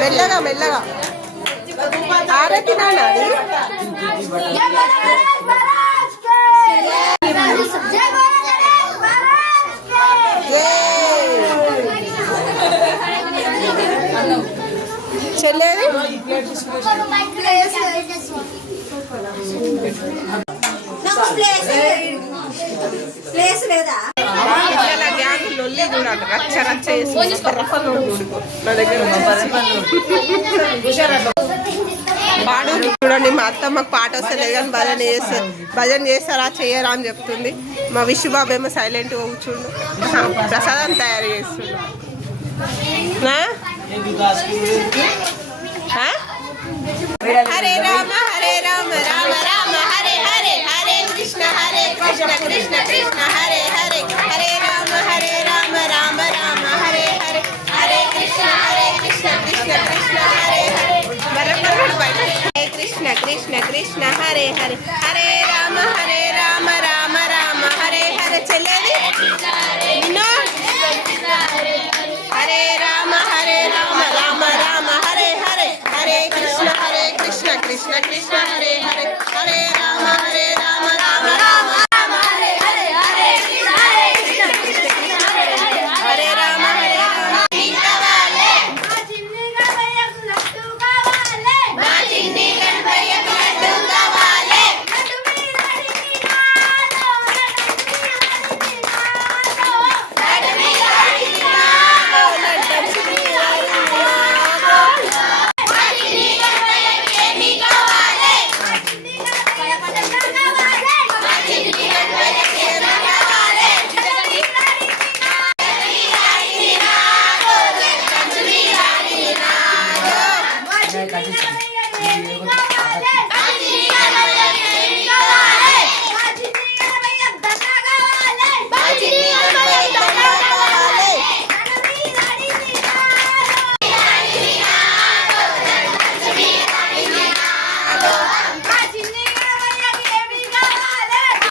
మెల్లగా మెల్లగా ఆరతి నాన్నది చెల్లేది ప్లేస్ లేదా లొల్లి చూడాలి రచ్చ రచ్చ నా దగ్గర పాడు చూడండి. మా అత్తమ్మకు పాట వస్తలేదు కానీ భజన చేస్తారా చేయరా అని చెప్తుంది. మా విష్ణుబాబు ఏమో సైలెంట్గా కూర్చుండు ప్రసాదం తయారు చేస్తుండు. హరే రామ రామ రామ హరే హరే హరే కృష్ణ కృష్ణ కృష్ణ హరే హరే హరే రామ రామ రామ హరే హరే హరే కృష్ణ కృష్ణ కృష్ణ హరే హరే హరే కృష్ణ కృష్ణ హరే హరే హరే రామ రామ రామ హరే హరే చెల్లేది హరే రామ రామ రామ హరే హరే హరే కృష్ణ కృష్ణ కృష్ణ హరే హరే హరే రామ